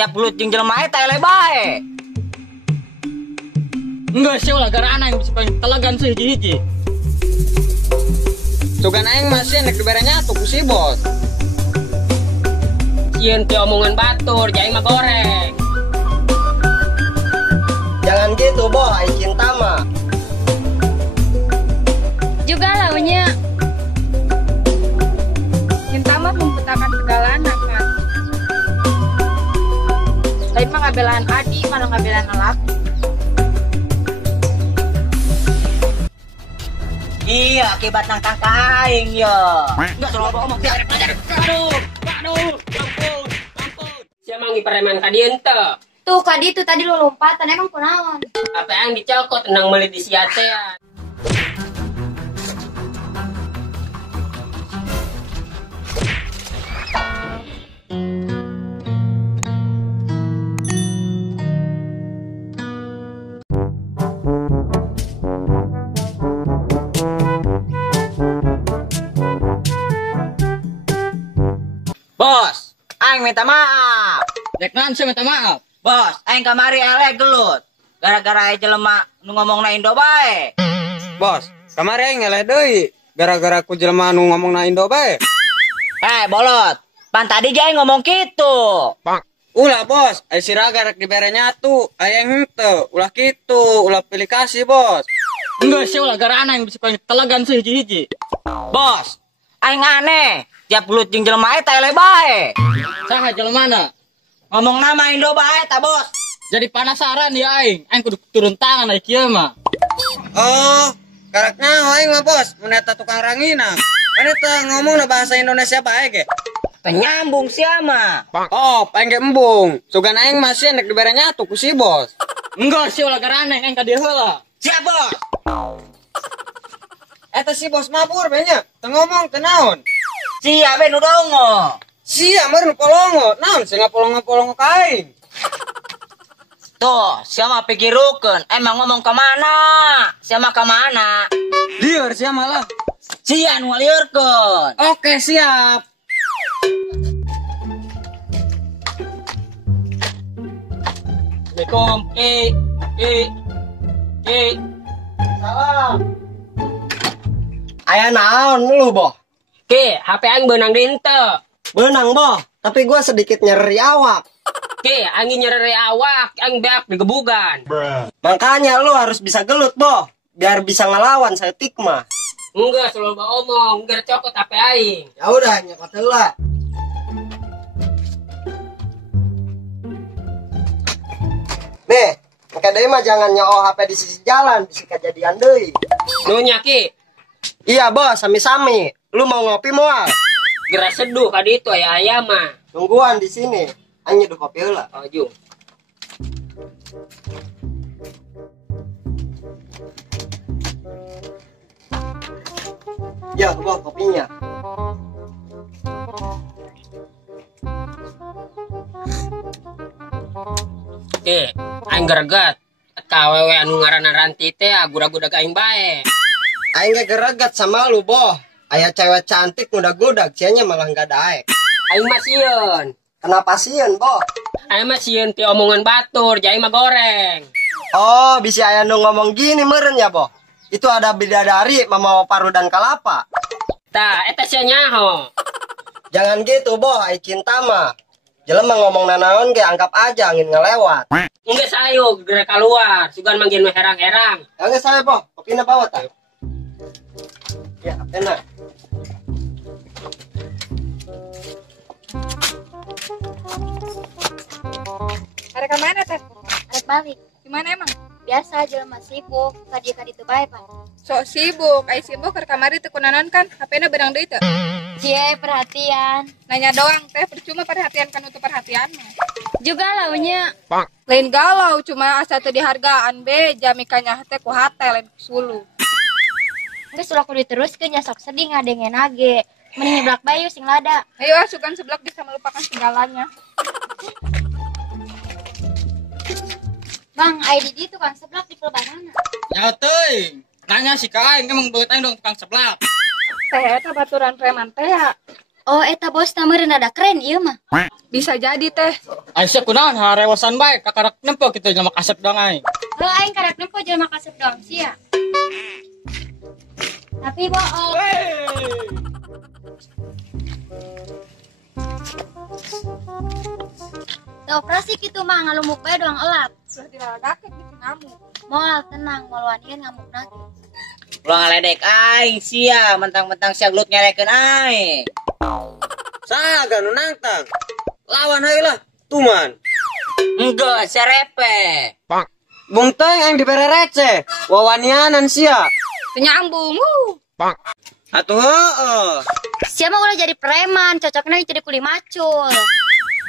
tiap belut jeung jelema eta ele bae. Enggak sih ulah gara anak yang bisa pengen telegan sih hiji-hiji. Sugan aing masih nek diberenya tuh ku si bos. Sieun teh omongan batur, jadi mah goreng. Jangan gitu, boh, ai cinta mah. Juga launya. Cinta mah membutakan segala anak kan. Lain mah ngabelaan adi, malah ngabelaan lelaki. Iya, akibat nang kakak aing yo. Enggak selalu omong biar aja. Aduh, ampun. Siapa ngi preman ka dieu teu? Tuh kadi tuh tadi lu lompatan emang kunaon? Apa yang dicokot tenang meuli di siatean. Bos, aing minta maaf. Dek nan saya minta maaf. Bos, aing kamari elek gelut. Gara-gara aya jelema nu ngomongna Indo bae. Bos, kamari aing ngeleh deui gara-gara ku jelema nu ngomongna Indo bae. Bolot. Pan tadi ge aing ngomong kitu. Ulah bos, ai siraga rek dibere nyatu, aing henteu, ulah kitu, ulah pilih kasih bos. Enggak sih ulah gara anak yang bisa pengen telegan sih hiji-hiji. Bos, aing aneh. Tiap belut jeung jelema eta ele bae. Saha jelemana? Ngomong nama Indo bae ta, Bos. Jadi penasaran ya aing kudu turun tangan ai kieu mah. Oh, karaknya aing mah bos, mun eta tukang rangina. Kan eta ngomongna bahasa Indonesia bae ge. Teh nyambung sia mah. Oh, pengen embung. Sugan aing masih nek dibere nyatu ku si bos. Enggak sih ulah gara anak aing ka dieu heula. Siap, Bos. Eta si bos mabur banyak, teu ngomong teu naon. Sia be nu dongo. Sia mah nu polongo, naon sing ngapolongo-polongo ka aing. Tuh, sia mah pikirukeun, emang ngomong ka mana? Sia mah ka mana? Lieur sia malah. Sia nu ngaliurkeun. Oke, siap. Assalamualaikum. Salam. Aya naon lu, boh? Ki, HP aing beunang di henteu. Benang, boh. Tapi gua sedikit nyeri awak. Ki, angin nyerere awak, aing beak digebugan. Makanya lu harus bisa gelut, boh. Biar bisa ngelawan saya tikma. Enggak, selalu omong, enggak cokot HP aing. Ya udah, nyokot heula. Nih, maka deui mah jangan nyoo HP di sisi jalan, bisa kejadian deui. Nunya Ki, Iya, bos, sami-sami. Lu mau ngopi moal? gerak seduh ka ditu aya ayam mah. Tungguan di sini. Aing nyeduh kopi heula. Oh, jung. Ya, boh, kopinya. Ki, aing greget. Kawewe anu ngaranna Ranti teh agura-gudag aing bae. Aing gak gereget sama lu, boh. Aya cewek cantik ngudag-gudag, cianya malah gak daek. Aing mah sieun. Kenapa sieun, boh? Aing mah sieun teh omongan batur, jadi mah goreng. Oh, bisa aya nu ngomong gini meureun ya, boh. Itu ada bidadari mamawa paru dan kalapa. Tah, eta sia nyaho. Jangan gitu, boh, ai cinta mah. Jelema ngomong nanaon ge anggap aja angin ngelewat. Enggak sayuk, gerak keluar. Sugan manggil mah herang-herang. Enggak saya, boh. Kopina bawa ta. Ya, enak. Arek mana teh? Arek balik. Gimana emang? Biasa aja masih sibuk. Kadi itu bae, Pak. Sok sibuk, ai sibuk ke kamari teu kunanon kan, HP-na benang deui teu. Cie, perhatian. Nanya doang teh, percuma perhatian kan untuk perhatian mah. Juga launya. Lain galau, cuma asa teu dihargaan be, jamikanya teh ku hate lain ku sulu. Geus ulah kudu diteruskeun nya sok sedih ngadengen age. Mending nyeblak bayu sing lada. Ayo sugan seblak bisa melupakan segalanya. Bang, ID itu kan seblak di pelbaranna. Ya teuing. Nanya si ka aing emang beut aing dong tukang seblak. Teh eta baturan preman teh ya. Oh, eta bos meureun ada keren ieu mah. Bisa jadi teh. Aisyah kunaon harewasan bae kakarak nempo kitu jelema kasep dong aing. Heuh aing karek nempo jelema kasep doang sia. Tapi bohong. Teu operasi kitu mah ngalumuk bae doang elat. Sudah dilalagakeun gitu ngamuk. Moal tenang, moal wanian ngamuk nage. Ulah ngaledek aing sia, mentang-mentang sia gelut nyelekeun aing. Saga nu nangtang. Lawan heula, tuman. Enggak, sia repe. Bung teh yang dibere receh. Wawanianan sia. Teu nyambung. Atuh heueuh. Sia mah ulah jadi preman, cocoknya jadi kuli macul.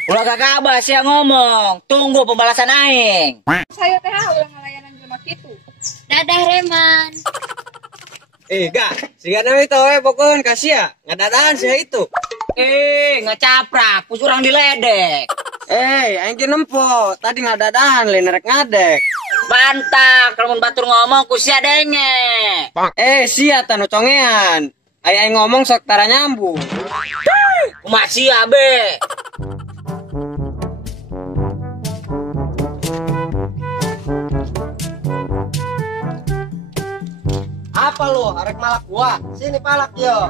Ulah gagabah sia ngomong. Tunggu pembalasan aing. Saya teh ulah ngalayanan jelema kitu. Dadah Reman. Gak, siga nama itu pokoknya kasih ya. Ngadadahan sih itu. Ngecaprak, kurang diledek. Aing ge nempo. Tadi ngadadahan lain rek ngadek. Bantak, kalau batur ngomong ku sia denge. Sia tanu congean. Aing ngomong sok tara nyambung. Kumaha sia be. Apa lu? Arek malak gua. Sini palak yo.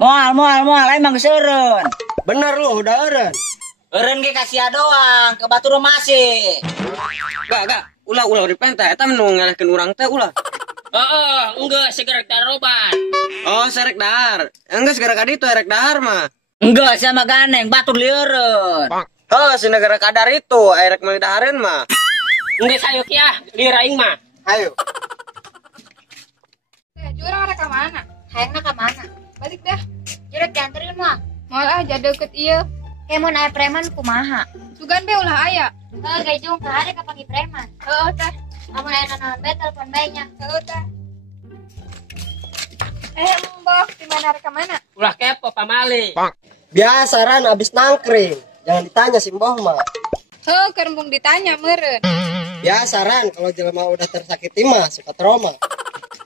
Moal, emang geseureun. Bener lu, udah eureun. Eureun ge kasia doang, ke batur masih. Gak. Ulah dipenta. Eta menu ngelehkeun urang teh ulah. Enggak segera taroban. Oh, serek dahar. Enggak segera ka ditu erek dahar mah. Enggak, sama ganeng, batur lieureun. Oh, si negara kadar itu, erek meuli dahareun mah. Enggak sayuk ya, lieur aing mah. Ayo. Jurang rek ka mana? Hayangna ka mana? Balik dah. Jurek dianterin mah. Moal aja deket ieu. Kayak mun aya preman kumaha? Sugan be ulah aya. Heuh gajung kahade ka panggil preman. Heeh teh. Amun aya nanaon bae telepon bae nya. Heeh teh. Mbok, di mana rek ka mana? Ulah kepo pamali. Biasa Ran abis nangkring. Jangan ditanya si Mbah mah. Heuh, kerembung ditanya meureun. Biasa Ran kalau jelema udah tersakiti mah suka trauma.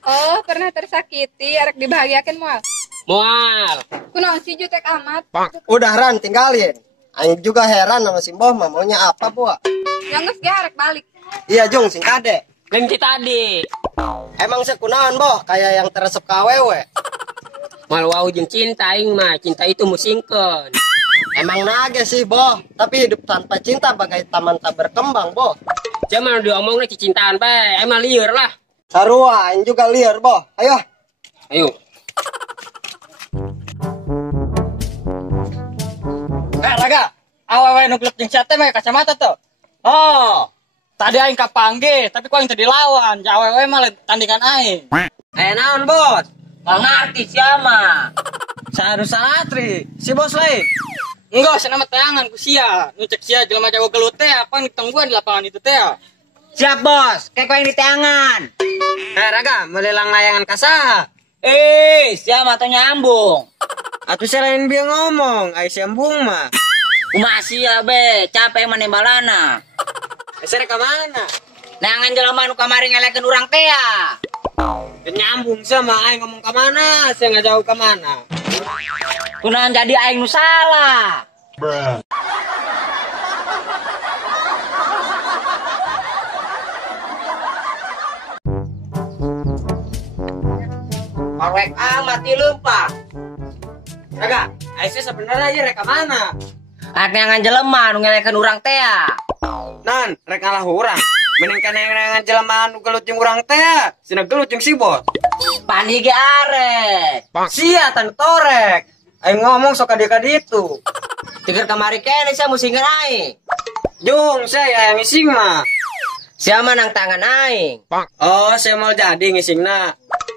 Oh, pernah tersakiti, arek dibahagiakeun moal. Moal. Kunaon si jutek amat? Udah Ran tinggalin. Aing juga heran sama si Mbah mah maunya apa buah. Yang geus ge arek balik. Iya Jung sing kade. Lain ti tadi. Emang sekunaon boh kayak yang teresep ke awewe. Mal wau jeung cinta aing mah, cinta itu musingkeun. Emang nage sih boh, tapi hidup tanpa cinta bagai taman tak berkembang boh. Jaman diomongna cicintaan bae, emang lieur lah. Sarua, aing juga liar boh. Ayo. Ayo. Raga, awewe nu gelut jeung sia teh mah kacamata tuh. Oh, tadi aing kapangge, tapi kok aing teu dilawan. Ja awewe mah lain tandingan aing. Naon bos? Nggak ngerti siapa. Seharusnya Atri, si bos lain. Enggak, sana mah teangan ku sia. Nu cek sia jelema jago gelut teh apa ditungguan di lapangan itu teh. Siap bos, kayak yang di tangan. Raga, melelang layangan kasaha. Siapa tuh nyambung. Atuh selain dia ngomong, ai sambung mah. Kumaha sia be, capek manembalana. Serek ka mana? Nangan jelema nu kamari ngelekeun urang teh ya. Nyambung sama aing ngomong ka mana, saya ngajauh ka mana. Kunaon jadi aing nu salah. Korek amat lupa. Raga, Aisyah sebenarnya aja rek ka mana? Arek nangan jelema nu ngelekeun urang teh ya. Nan, rek ngalah urang. Mending kana nangan jelema nu gelut jeung urang teh, sina gelut jeung si bos. Pandi ge arek. Sia tan torek. Aing ngomong sok ka ditu. Tiger kamari kene sia musingkeun aing. Jung, saya yang ngising mah. Sia mah nang tangan aing. Oh, saya mau jadi ngisingna.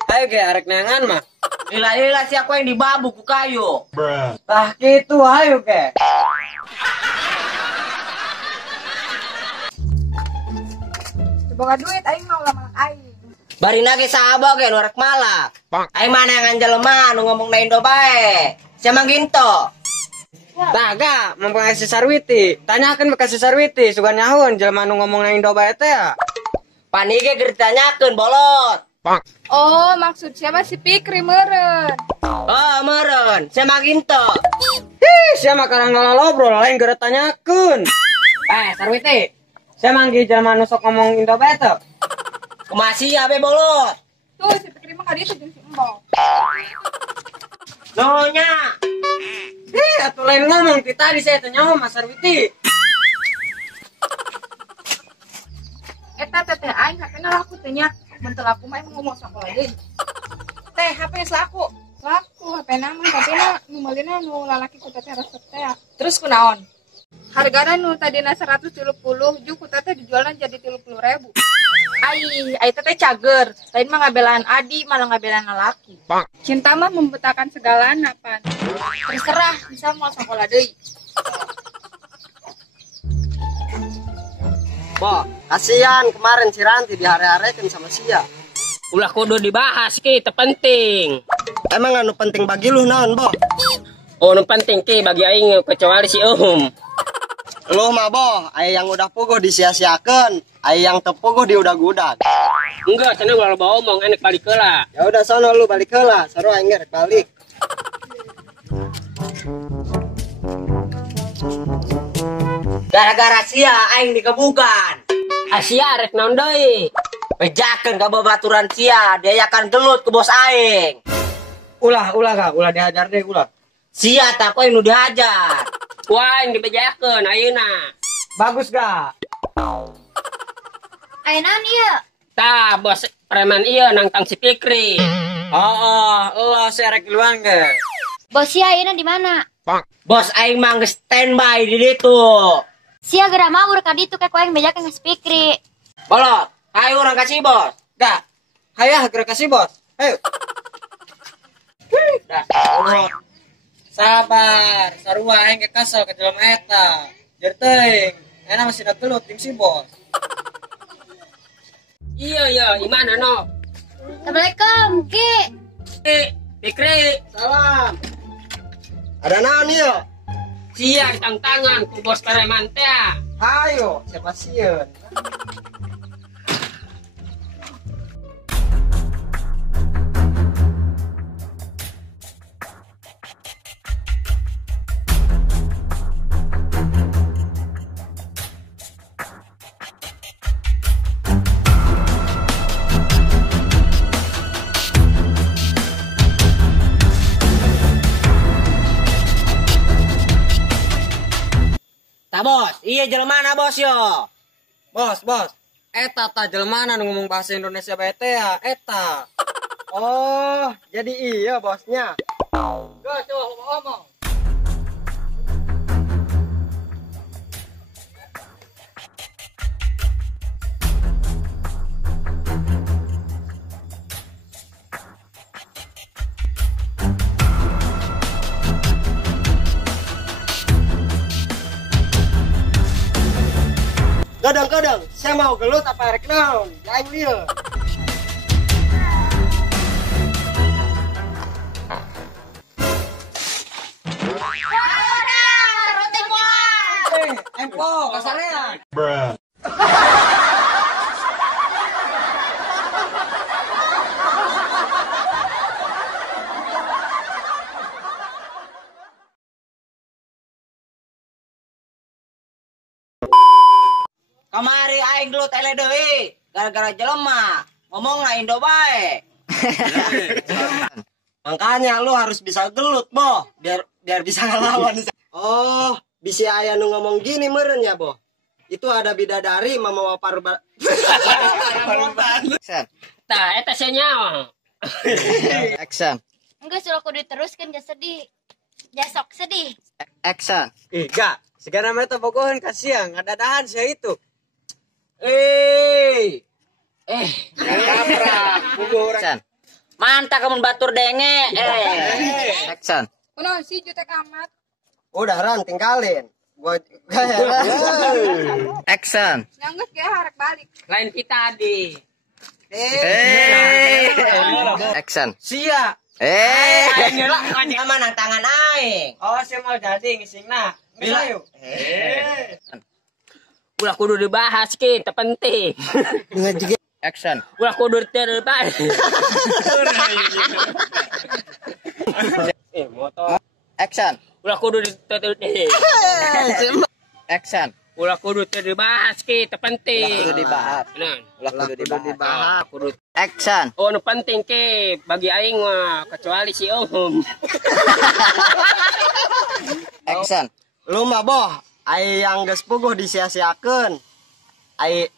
Ayo ge arek nangan mah. Ila sia ku yang dibabu ku kayu. Tah kitu ayo ge. Boga duit aing mah ulah malak aing. Bari nage saabo ge nu rek malak. Aing mah nangan jelema nu ngomong na Indo bae. Sia mah ginto. Tah ga, mumpung si Sarwiti. Tanyakeun ka si Sarwiti, sugan nyahoon jelema nu ngomong na Indo bae teh. Pani ge keur ditanyakeun bolot. Oh, maksud siapa si Pikri meren. Oh, meren. Saya maginto. Sia mah karang ngobrol lain gara tanyakeun. Sarwiti. Saya manggil jelema nu sok ngomong Indo bae teu. Kemasi abe bolot. Tuh, si Pikri mah kadi itu jeung si Embong. Nonya. Atuh lain ngomong ti tadi saya teh nyawa Mas Sarwiti. Eta teh aing HP-na laku teh nya. Bentel aku mah emang ngomong sakola deui. Teh, HP laku. Laku HP-na mah tapi na nu meulina nu lalaki ku teteh resep teh. Terus kunaon? Hargana nu tadina 170, juk ku teteh dijualna jadi 30.000. Ai teteh cager. Lain mah ngabelaan adi, malah ngabelaan lalaki. Cinta mah membutakan segalana, Pan. Terserah, bisa mau sakola deui. Boh, kasihan kemarin si Ranti dihare-harekeun sama Sia. Ulah kudu dibahas ki, penting. Emang anu penting bagi lu naon, Boh? Oh, nu penting ki bagi aing kecuali si Lu mah, Boh, aya yang udah puguh disia-siakeun, aya yang teu puguh diudag-udag. Enggak, cenah ulah bawa omong enak balik heula. Ya udah sono lu balik heula, saru aing rek balik. Gara-gara sia aing dikebukan. Asia rek naon deui? Bejakeun ka babaturan sia, dia akan gelut ke bos aing. Ulah dihajar deh ulah. Sia tak koe nu dihajar. Wah, yang dibejakeun ayeuna. Bagus ga? Ayeuna ieu. Tah, bos preman ieu nangtang si Pikri. Lo serek duluan ge. Bos sia ayeuna di mana? Bos aing mah geus standby di ditu. Sia geura mawur ka ditu ke koeng bejakeun geus Pikri. Bolot, ayo urang kasih bos. Ga. Hayah geura kasih bos. Ayo. Dah, bolot. Sabar, sarua aing ge kasal ke jelema eta. Jer teuing, enak masih gelut tim si bos. Iya, imana no? Assalamualaikum, Ki. Pikri, Salam. Ada naon ieu? sia tangan ku bos preman teh. Hayo, siapa sieun? Tah bos, iya jelema bos yo. Bos. Eta ta jelema nu ngomong bahasa Indonesia bae teh ya, eta. Oh, jadi iya bosnya. Gas coba ngomong. Kadang-kadang saya mau gelut apa rek naon? Aing lieu. Empo, kasarean. Kamari aing gelut ele deui gara-gara jelema ngomong na Indo bae. Makanya lu harus bisa gelut, Boh, biar bisa ngelawan. Oh, bisa aya nu ngomong gini meureun ya, Boh. Itu ada bidadari mamawa paruba. Tah, eta sia nyawa. Action. Enggak suruh kudu diteruskeun ja sedih. Jasok sedih. Action. Ga, segala mereka pokohan kasihan, ngadadahan sia itu. Action. Mantap kamu batur denge. Action. Kunaon sih jutek amat? Udah Ran, tinggalin. Gua Action. Nyanggeus ge harek balik. Lain kita adi. Action. Sia. Aing geula sama nang tangan aing. Oh, sia mau jadi ngisingna. Geus ayo. Ulah kudu dibahas ki, penting. Action. Ulah kudu teu bae. Motor. Action. Ulah kudu teu Action. ulah kudu teu dibahas ki, teu penting. Kudu dibahas. Nah, Ulah kudu dibahas. kudu. Action. Oh, nu penting ki bagi aing mah kecuali si Om. Action. Lu mah boh, ai yang geus puguh disia-siakeun. Ai.